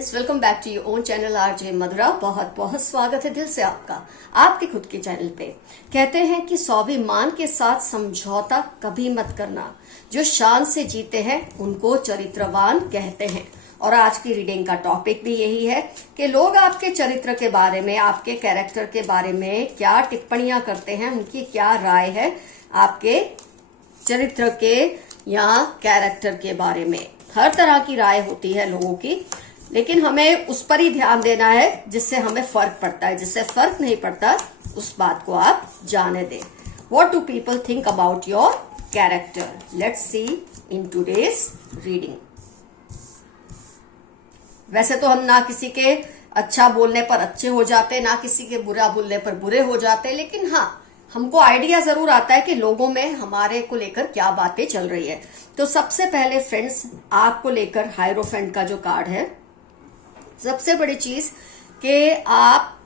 Friends, welcome back to your own channel RJ Madhura. बहुत बहुत स्वागत है दिल से आपका आपके खुद के चैनल पे। कहते हैं कि स्वाभिमान के साथ समझौता कभी मत करना। जो शान से जीते हैं उनको चरित्रवान कहते हैं। और आज की रीडिंग का टॉपिक भी यही है कि लोग आपके चरित्र के बारे में, आपके कैरेक्टर के बारे में क्या टिप्पणियां करते हैं, उनकी क्या राय है आपके चरित्र के या कैरेक्टर के बारे में। हर तरह की राय होती है लोगों की, लेकिन हमें उस पर ही ध्यान देना है जिससे हमें फर्क पड़ता है। जिससे फर्क नहीं पड़ता उस बात को आप जाने दें। What do people think about your character? Let's see in today's reading. वैसे तो हम ना किसी के अच्छा बोलने पर अच्छे हो जाते, ना किसी के बुरा बोलने पर बुरे हो जाते, लेकिन हाँ, हमको आइडिया जरूर आता है कि लोगों में हमारे को लेकर क्या बातें चल रही है। तो सबसे पहले फ्रेंड्स, आपको लेकर हायरोफेंट का जो कार्ड है, सबसे बड़ी चीज कि आप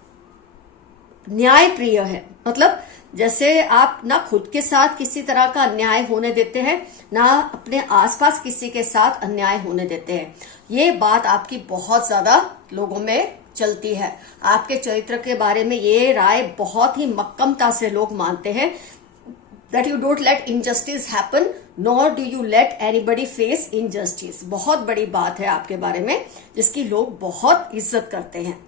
न्याय प्रिय है। मतलब जैसे आप ना खुद के साथ किसी तरह का अन्याय होने देते हैं, ना अपने आसपास किसी के साथ अन्याय होने देते हैं। ये बात आपकी बहुत ज्यादा लोगों में चलती है। आपके चरित्र के बारे में ये राय बहुत ही मक्कमता से लोग मानते हैं that you don't let injustice happen nor do you let anybody face injustice। बहुत बड़ी बात है आपके बारे में जिसकी लोग बहुत इज्जत करते हैं।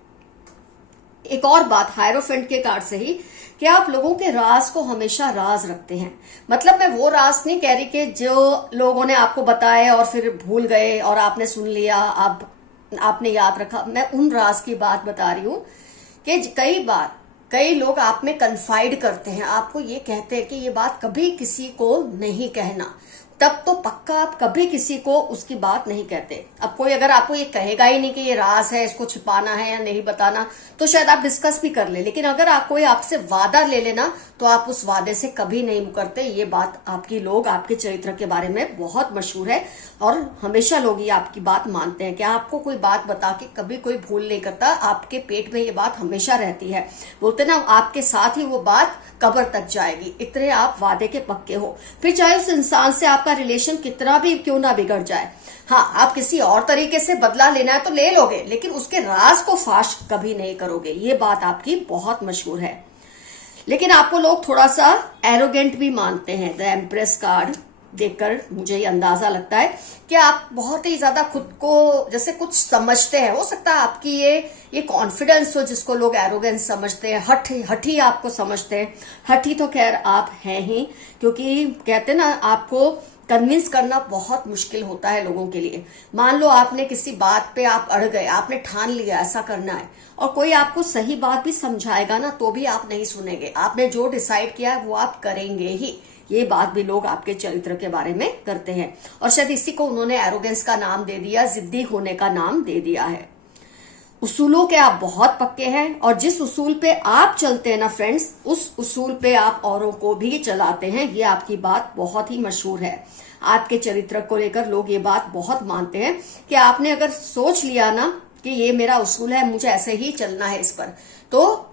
एक और बात हायरोफेंट के कार्ड से ही कि आप लोगों के राज को हमेशा राज रखते हैं। मतलब मैं वो राज नहीं कह रही कि जो लोगों ने आपको बताए और फिर भूल गए और आपने सुन लिया, आपने याद रखा। मैं उन राज की बात बता रही हूं कि कई बार कई लोग आप में कन्फाइड करते हैं, आपको ये कहते हैं कि ये बात कभी किसी को नहीं कहना। तब तो पक्का आप कभी किसी को उसकी बात नहीं कहते। अब कोई अगर आपको ये कहेगा ही नहीं कि ये राज है, इसको छिपाना है या नहीं बताना, तो शायद आप डिस्कस भी कर ले। लेकिन अगर कोई आपसे वादा ले लेना तो आप उस वादे से कभी नहीं मुकरते। ये बात आपकी लोग आपके चरित्र के बारे में बहुत मशहूर है और हमेशा लोग ये आपकी बात मानते हैं कि आपको कोई बात बता के कभी कोई भूल नहीं करता। आपके पेट में ये बात हमेशा रहती है। बोलते ना, आपके साथ ही वो बात कब्र तक जाएगी। इतने आप वादे के पक्के हो। फिर चाहे उस इंसान से आपका रिलेशन कितना भी क्यों ना बिगड़ जाए, हाँ, आप किसी और तरीके से बदला लेना है तो ले लोगे, लेकिन उसके राज को फाश कभी नहीं करोगे। ये बात आपकी बहुत मशहूर है। लेकिन आपको लोग थोड़ा सा एरोगेंट भी मानते हैं। द एम्प्रेस कार्ड देखकर मुझे ये अंदाजा लगता है कि आप बहुत ही ज्यादा खुद को जैसे कुछ समझते हैं। हो सकता है आपकी ये कॉन्फिडेंस हो जिसको लोग एरोगेंस समझते हैं। हठी आपको समझते हैं। हठी तो खैर आप हैं ही, क्योंकि कहते हैं ना, आपको कन्विंस करना बहुत मुश्किल होता है लोगों के लिए। मान लो आपने किसी बात पे आप अड़ गए, आपने ठान लिया ऐसा करना है, और कोई आपको सही बात भी समझाएगा ना तो भी आप नहीं सुनेंगे। आपने जो डिसाइड किया है वो आप करेंगे ही। ये बात भी लोग आपके चरित्र के बारे में करते हैं और शायद इसी को उन्होंने एरोगेंस का नाम दे दिया, जिद्दी होने का नाम दे दिया है। उसूलों के आप बहुत पक्के हैं और जिस उसूल पे आप चलते हैं ना फ्रेंड्स, उस उसूल पे आप औरों को भी चलाते हैं। ये आपकी बात बहुत ही मशहूर है। आपके चरित्र को लेकर लोग ये बात बहुत मानते हैं कि आपने अगर सोच लिया ना कि ये मेरा उसूल है, मुझे ऐसे ही चलना है इस पर, तो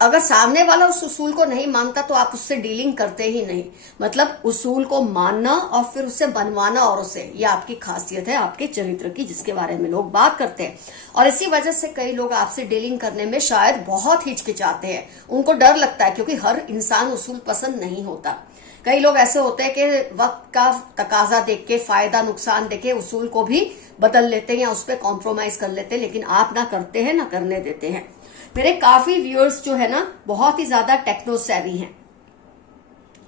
अगर सामने वाला उस उसूल को नहीं मानता तो आप उससे डीलिंग करते ही नहीं। मतलब उसूल को मानना और फिर उसे बनवाना औरों से, ये आपकी खासियत है आपके चरित्र की, जिसके बारे में लोग बात करते हैं। और इसी वजह से कई लोग आपसे डीलिंग करने में शायद बहुत हिचकिचाते हैं। उनको डर लगता है क्योंकि हर इंसान उसूल पसंद नहीं होता। कई लोग ऐसे होते हैं कि वक्त का तकाजा देख के, फायदा नुकसान देख के उसूल को भी बदल लेते हैं या उस पर कॉम्प्रोमाइज कर लेते हैं। लेकिन आप ना करते हैं ना करने देते हैं। मेरे काफी व्यूअर्स जो है ना बहुत ही ज्यादा टेक्नो सेवी हैं।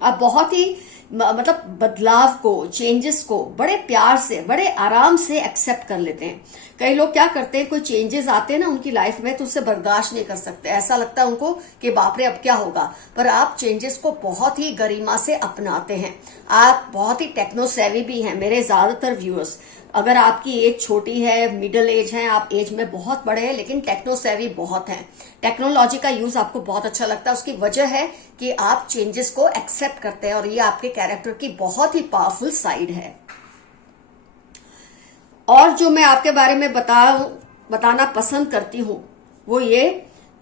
आप बहुत ही मतलब बदलाव को, चेंजेस को बड़े प्यार से, बड़े आराम से एक्सेप्ट कर लेते हैं। कई लोग क्या करते हैं, कोई चेंजेस आते हैं ना उनकी लाइफ में तो उससे बर्दाश्त नहीं कर सकते। ऐसा लगता है उनको कि बाप रे अब क्या होगा। पर आप चेंजेस को बहुत ही गरिमा से अपनाते हैं। आप बहुत ही टेक्नो सेवी भी हैं। मेरे ज्यादातर व्यूअर्स, अगर आपकी एज छोटी है, मिडिल एज है, आप एज में बहुत बड़े हैं, लेकिन टेक्नो सेवी बहुत हैं। टेक्नोलॉजी का यूज आपको बहुत अच्छा लगता है। उसकी वजह है कि आप चेंजेस को एक्सेप्ट करते हैं और ये आपके कैरेक्टर की बहुत ही पावरफुल साइड है। और जो मैं आपके बारे में बताना पसंद करती हूं वो ये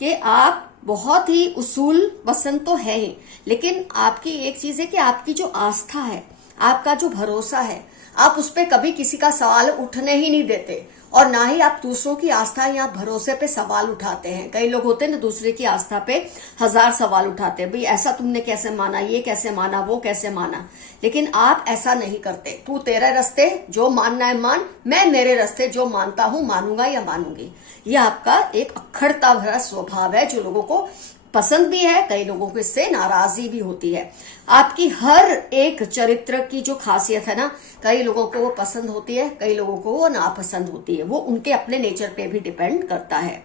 कि आप बहुत ही उसूल पसंद तो है ही, लेकिन आपकी एक चीज है कि आपकी जो आस्था है, आपका जो भरोसा है, आप उस पर कभी किसी का सवाल उठने ही नहीं देते, और ना ही आप दूसरों की आस्था या भरोसे पे सवाल उठाते हैं। कई लोग होते हैं ना, दूसरे की आस्था पे 1000 सवाल उठाते हैं, भाई ऐसा तुमने कैसे माना, ये कैसे माना, वो कैसे माना। लेकिन आप ऐसा नहीं करते। तू तेरे रास्ते जो मानना है मान, मैं मेरे रास्ते जो मानता हूं मानूंगा या मानूंगी। ये आपका एक अक्खड़ता भरा स्वभाव है जो लोगों को पसंद भी है, कई लोगों को इससे नाराजगी भी होती है। आपकी हर एक चरित्र की जो खासियत है ना, कई लोगों को वो पसंद होती है, कई लोगों को वो नापसंद होती है। वो उनके अपने नेचर पे भी डिपेंड करता है।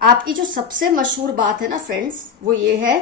आपकी जो सबसे मशहूर बात है ना फ्रेंड्स, वो ये है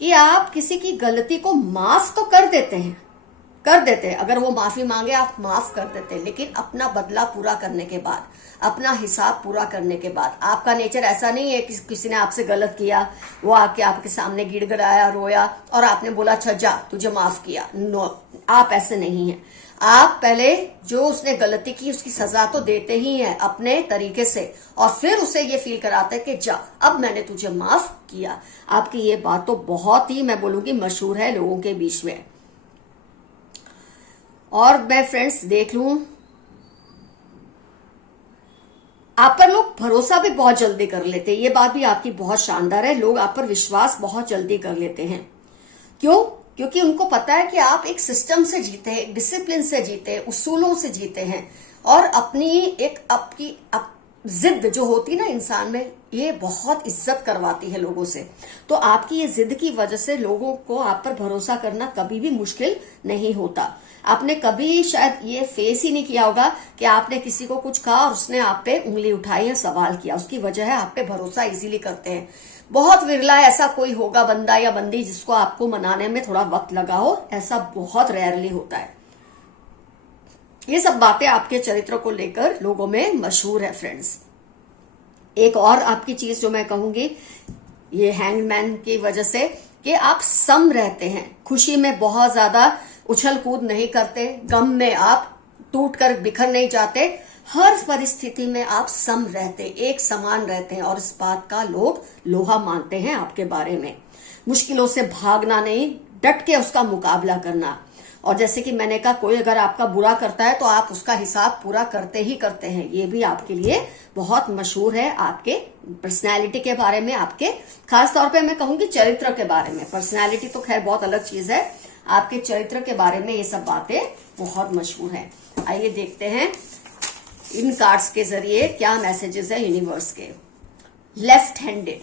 कि आप किसी की गलती को माफ तो कर देते हैं, अगर वो माफी मांगे आप माफ कर देते हैं, लेकिन अपना बदला पूरा करने के बाद, अपना हिसाब पूरा करने के बाद। आपका नेचर ऐसा नहीं है कि किसी ने आपसे गलत किया, वो आके आपके सामने गिड़गिड़ाया, रोया और आपने बोला अच्छा जा तुझे माफ किया। नो, आप ऐसे नहीं हैं। आप पहले जो उसने गलती की उसकी सजा तो देते ही हैं अपने तरीके से, और फिर उसे ये फील कराते हैं कि जा अब मैंने तुझे माफ किया। आपकी ये बात तो बहुत ही, मैं बोलूंगी, मशहूर है लोगों के बीच में। और मैं फ्रेंड्स देख लूं, आप पर लोग भरोसा भी बहुत जल्दी कर लेते हैं। ये बात भी आपकी बहुत शानदार है। लोग आप पर विश्वास बहुत जल्दी कर लेते हैं। क्यों? क्योंकि उनको पता है कि आप एक सिस्टम से जीते हैं, एक डिसिप्लिन से जीते हैं, उसूलों से जीते हैं, और अपनी एक आपकी जिद जो होती है ना इंसान में, ये बहुत इज्जत करवाती है लोगों से। तो आपकी ये जिद की वजह से लोगों को आप पर भरोसा करना कभी भी मुश्किल नहीं होता। आपने कभी शायद ये फेस ही नहीं किया होगा कि आपने किसी को कुछ कहा और उसने आप पे उंगली उठाई या सवाल किया। उसकी वजह है आप पे भरोसा इजीली करते हैं। बहुत विरला ऐसा कोई होगा बंदा या बंदी जिसको आपको मनाने में थोड़ा वक्त लगा हो, ऐसा बहुत रेयरली होता है। ये सब बातें आपके चरित्र को लेकर लोगों में मशहूर है फ्रेंड्स। एक और आपकी चीज जो मैं कहूंगी, ये हैंगमैन की वजह से, कि आप सम रहते हैं। खुशी में बहुत ज्यादा उछल कूद नहीं करते, गम में आप टूट कर बिखर नहीं जाते, हर परिस्थिति में आप सम रहते, एक समान रहते हैं, और इस बात का लोग लोहा मानते हैं आपके बारे में। मुश्किलों से भागना नहीं, डट के उसका मुकाबला करना। और जैसे कि मैंने कहा, कोई अगर आपका बुरा करता है तो आप उसका हिसाब पूरा करते ही करते हैं। ये भी आपके लिए बहुत मशहूर है, आपके पर्सनैलिटी के बारे में, आपके खास तौर पे मैं कहूंगी चरित्र के बारे में। पर्सनैलिटी तो खैर बहुत अलग चीज है, आपके चरित्र के बारे में ये सब बातें बहुत मशहूर है। आइए देखते हैं इन कार्ड्स के जरिए क्या मैसेजेस है यूनिवर्स के। लेफ्ट हैंडेड,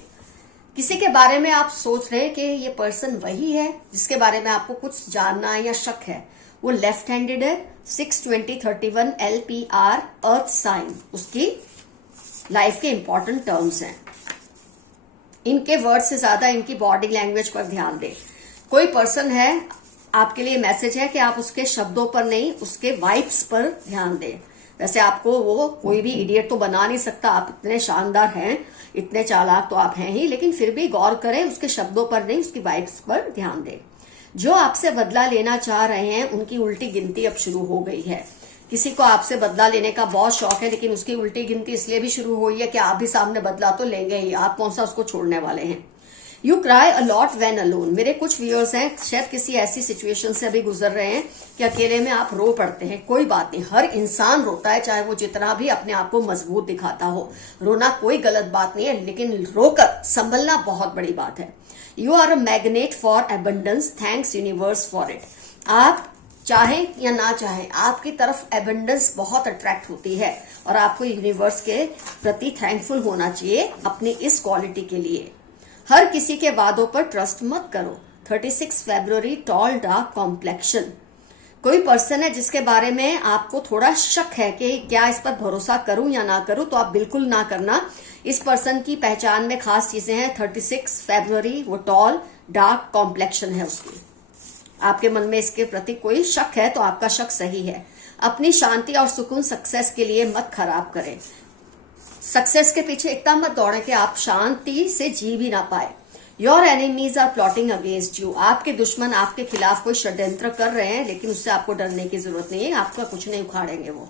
किसी के बारे में आप सोच रहे हैं कि ये पर्सन वही है जिसके बारे में आपको कुछ जानना है या शक है, वो लेफ्ट हैंडेड है। 6-20-31 LPR अर्थ साइन उसकी लाइफ के इंपॉर्टेंट टर्म्स हैं। इनके वर्ड से ज्यादा इनकी बॉडी लैंग्वेज पर ध्यान दें। कोई पर्सन है, आपके लिए मैसेज है कि आप उसके शब्दों पर नहीं, उसके वाइब्स पर ध्यान दें। वैसे आपको वो कोई भी इडियट तो बना नहीं सकता, आप इतने शानदार हैं, इतने चालाक तो आप हैं ही, लेकिन फिर भी गौर करें, उसके शब्दों पर नहीं, उसकी वाइब्स पर ध्यान दें। जो आपसे बदला लेना चाह रहे हैं उनकी उल्टी गिनती अब शुरू हो गई है। किसी को आपसे बदला लेने का बहुत शौक है, लेकिन उसकी उल्टी गिनती इसलिए भी शुरू हुई है कि आप भी सामने बदला तो लेंगे ही, आप कौन सा उसको छोड़ने वाले हैं। You cry a lot when alone, मेरे कुछ व्यूअर्स हैं शायद किसी ऐसी सिचुएशन से अभी गुजर रहे हैं कि अकेले में आप रो पड़ते हैं। कोई बात नहीं, हर इंसान रोता है, चाहे वो जितना भी अपने आप को मजबूत दिखाता हो। रोना कोई गलत बात नहीं है, लेकिन रोकर संभलना बहुत बड़ी बात है। You are a magnet for abundance, thanks universe for it. आप चाहें या ना चाहें, आपकी तरफ एबंडेंस बहुत अट्रैक्ट होती है, और आपको यूनिवर्स के प्रति थैंकफुल होना चाहिए अपनी इस क्वालिटी के लिए। हर किसी के वादों पर ट्रस्ट मत करो। 36 फरवरी, टॉल डार्क कॉम्प्लेक्शन, कोई पर्सन है जिसके बारे में आपको थोड़ा शक है कि क्या इस पर भरोसा करूं या ना करूं, तो आप बिल्कुल ना करना। इस पर्सन की पहचान में खास चीजें हैं। 36 फरवरी, वो टॉल डार्क कॉम्प्लेक्शन है उसकी। आपके मन में इसके प्रति कोई शक है तो आपका शक सही है। अपनी शांति और सुकून सक्सेस के लिए मत खराब करें। सक्सेस के पीछे इतना मत दौड़े कि आप शांति से जी भी ना पाए। Your enemies are plotting against you, आपके दुश्मन आपके खिलाफ कोई षड्यंत्र कर रहे हैं, लेकिन उससे आपको डरने की जरूरत नहीं है, आपका कुछ नहीं उखाड़ेंगे वो।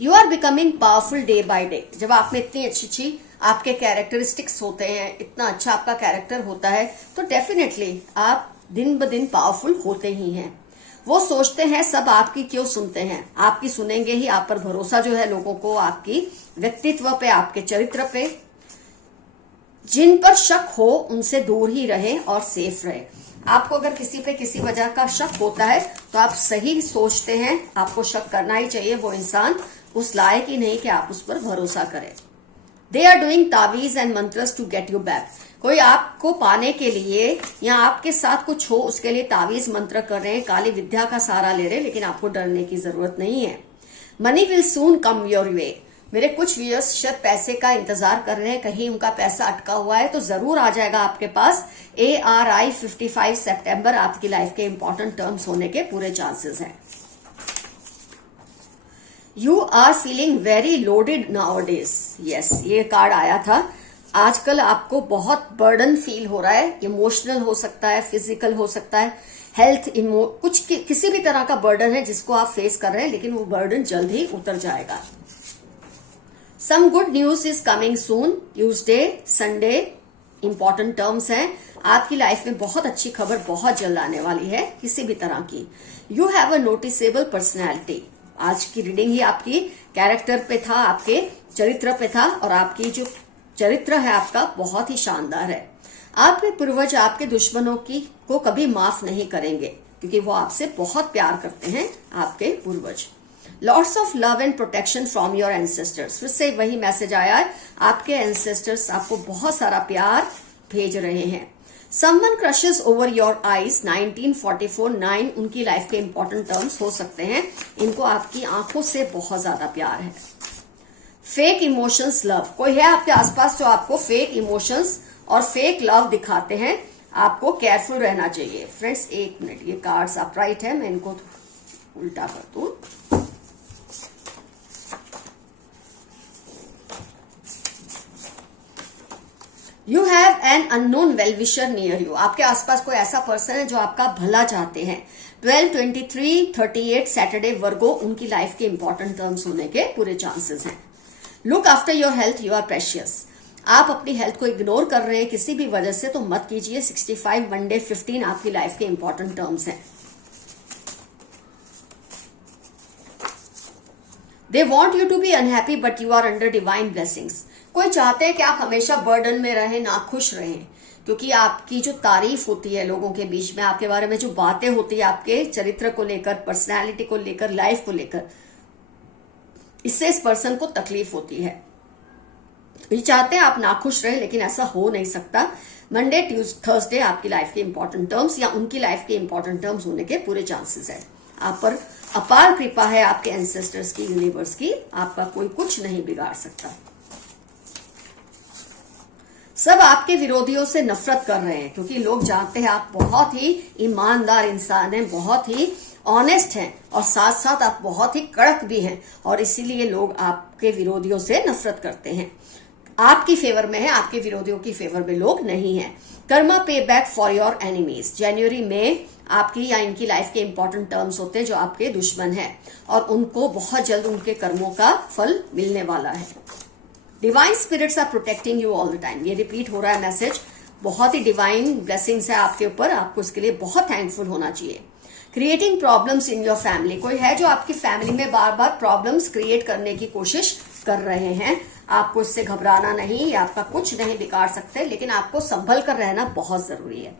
You are becoming powerful day by day, जब आप में इतनी अच्छी आपके कैरेक्टरिस्टिक्स होते हैं, इतना अच्छा आपका कैरेक्टर होता है, तो डेफिनेटली आप दिन ब दिन पावरफुल होते ही हैं। वो सोचते हैं सब आपकी क्यों सुनते हैं, आपकी सुनेंगे ही। आप पर भरोसा जो है लोगों को आपकी व्यक्तित्व पे, आपके चरित्र पे। जिन पर शक हो उनसे दूर ही रहे और सेफ रहे। आपको अगर किसी पे किसी वजह का शक होता है तो आप सही सोचते हैं, आपको शक करना ही चाहिए। वो इंसान उस लायक ही नहीं कि आप उस पर भरोसा करें। दे आर डूइंग तावीज and mantras to get you back. कोई आपको पाने के लिए या आपके साथ कुछ हो उसके लिए तावीज मंत्र कर रहे हैं, काली विद्या का सहारा ले रहे हैं, लेकिन आपको डरने की जरूरत नहीं है। Money will soon come your way. मेरे कुछ व्यूअर्स शायद पैसे का इंतजार कर रहे हैं, कहीं उनका पैसा अटका हुआ है तो जरूर आ जाएगा आपके पास। ARI 55 सितंबर आपकी लाइफ के इंपॉर्टेंट टर्म्स होने के पूरे चांसेस हैं। You are feeling very loaded nowadays. Yes, ये कार्ड आया था। आजकल आपको बहुत बर्डन फील हो रहा है। इमोशनल हो सकता है, फिजिकल हो सकता है, हेल्थ कुछ किसी भी तरह का बर्डन है जिसको आप फेस कर रहे हैं, लेकिन वो बर्डन जल्द ही उतर जाएगा। Some good news is coming soon. Tuesday, Sunday important terms हैं। आपकी लाइफ में बहुत अच्छी खबर बहुत जल्द आने वाली है किसी भी तरह की। You have a noticeable personality. आज की रीडिंग ही आपकी कैरेक्टर पे था, आपके चरित्र पे था, और आपकी जो चरित्र है आपका बहुत ही शानदार है। आपके पूर्वज आपके दुश्मनों को कभी माफ नहीं करेंगे क्योंकि वो आपसे बहुत प्यार करते हैं, आपके पूर्वज। Lots of love and protection from your ancestors. फिर से वही मैसेज आया है, आपके एंसेस्टर्स आपको बहुत सारा प्यार भेज रहे हैं। Someone crushes over your eyes. 1944 9 उनकी लाइफ के इंपॉर्टेंट टर्म्स हो सकते हैं। इनको आपकी आंखों से बहुत ज्यादा प्यार है। Fake emotions love. कोई है आपके आसपास जो आपको फेक इमोशंस और फेक लव दिखाते हैं, आपको केयरफुल रहना चाहिए। फ्रेंड्स एक मिनट, ये कार्ड्स अपराइट है, मैं इनको उल्टा कर दूं। You have an unknown well wisher near you. आपके आसपास कोई ऐसा पर्सन है जो आपका भला चाहते हैं। 12, 23, 38 सैटरडे वर्गो उनकी लाइफ के इंपॉर्टेंट टर्म्स होने के पूरे चांसेस हैं। Look after your health, you are precious. आप अपनी हेल्थ को इग्नोर कर रहे हैं किसी भी वजह से तो मत कीजिए। 65 मंडे 15 आपकी लाइफ के इंपॉर्टेंट टर्म्स हैं। They want you to be unhappy but you are under divine blessings. कोई चाहते हैं कि आप हमेशा बर्डन में रहें, ना खुश रहें, क्योंकि आपकी जो तारीफ होती है लोगों के बीच में, आपके बारे में जो बातें होती है आपके चरित्र को लेकर, पर्सनैलिटी को लेकर, लाइफ को लेकर, इससे इस पर्सन को तकलीफ होती है। ये चाहते हैं आप नाखुश रहे, लेकिन ऐसा हो नहीं सकता। मंडे, थर्सडे आपकी लाइफ के इंपॉर्टेंट टर्म्स या उनकी लाइफ के इंपॉर्टेंट टर्म्स होने के पूरे चांसेस है। आप पर अपार कृपा है आपके एंसेस्टर्स की, यूनिवर्स की। आपका कोई कुछ नहीं बिगाड़ सकता। सब आपके विरोधियों से नफरत कर रहे हैं क्योंकि लोग जानते हैं आप बहुत ही ईमानदार इंसान हैं, बहुत ही ऑनेस्ट हैं, और साथ साथ आप बहुत ही कड़क भी हैं, और इसीलिए लोग आपके विरोधियों से नफरत करते हैं। आपकी फेवर में है, आपके विरोधियों की फेवर में लोग नहीं है। कर्मा पे बैक फॉर योर एनिमीज। जनवरी में आपकी या इनकी लाइफ के इंपॉर्टेंट टर्म्स होते हैं जो आपके दुश्मन हैं, और उनको बहुत जल्द उनके कर्मों का फल मिलने वाला है। Divine spirits are protecting you all the time. ये रिपीट हो रहा है मैसेज। बहुत ही डिवाइन ब्लेसिंग्स है आपके ऊपर, आपको इसके लिए बहुत थैंकफुल होना चाहिए। Creating problems in your family. कोई है जो आपकी फैमिली में बार बार प्रॉब्लम्स क्रिएट करने की कोशिश कर रहे हैं। आपको इससे घबराना नहीं, ये आपका कुछ नहीं बिगाड़ सकते, लेकिन आपको संभल कर रहना बहुत जरूरी है।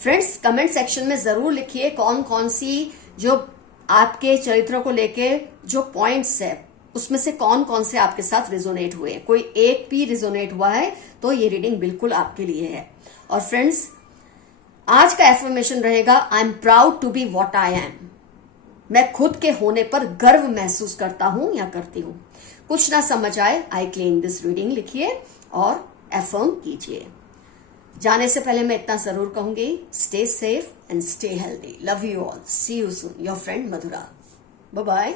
फ्रेंड्स कमेंट सेक्शन में जरूर लिखिए कौन कौन सी जो आपके चरित्र को लेके जो पॉइंट्स है उसमें से कौन कौन से आपके साथ रिजोनेट हुए। कोई एक भी रिजोनेट हुआ है तो ये रीडिंग बिल्कुल आपके लिए है। और फ्रेंड्स आज का एफर्मेशन रहेगा, I am proud to be what I am. मैं खुद के होने पर गर्व महसूस करता हूं या करती हूं। कुछ ना समझ आए, आई क्लेम दिस रीडिंग लिखिए और एफर्म कीजिए। जाने से पहले मैं इतना जरूर कहूंगी, stay safe and stay healthy. Love you all, see you soon. Your friend Madhura. Bye bye.